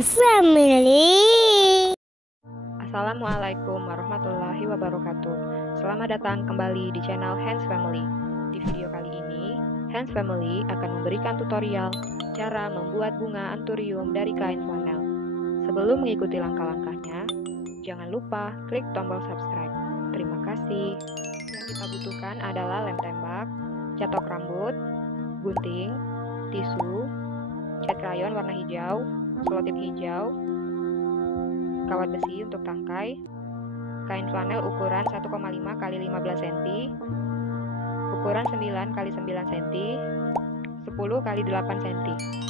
Hands Family. Assalamualaikum warahmatullahi wabarakatuh. Selamat datang kembali di channel Hands Family. Di video kali ini, Hands Family akan memberikan tutorial cara membuat bunga anturium dari kain flanel. Sebelum mengikuti langkah-langkahnya, jangan lupa klik tombol subscribe. Terima kasih. Yang kita butuhkan adalah lem tembak, catok rambut, gunting, tisu, cat krayon warna hijau, selotip hijau, kawat besi untuk tangkai, kain flanel ukuran 1,5 x 15 cm, ukuran 9 x 9 cm, 10 x 8 cm.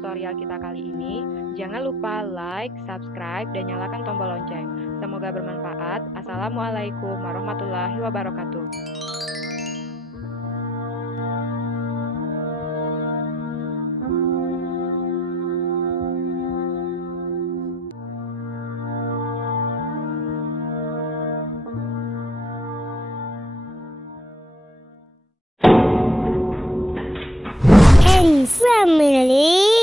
tutorial kita kali ini. Jangan lupa like, subscribe, dan nyalakan tombol lonceng. Semoga bermanfaat. Assalamualaikum warahmatullahi wabarakatuh. Hands family.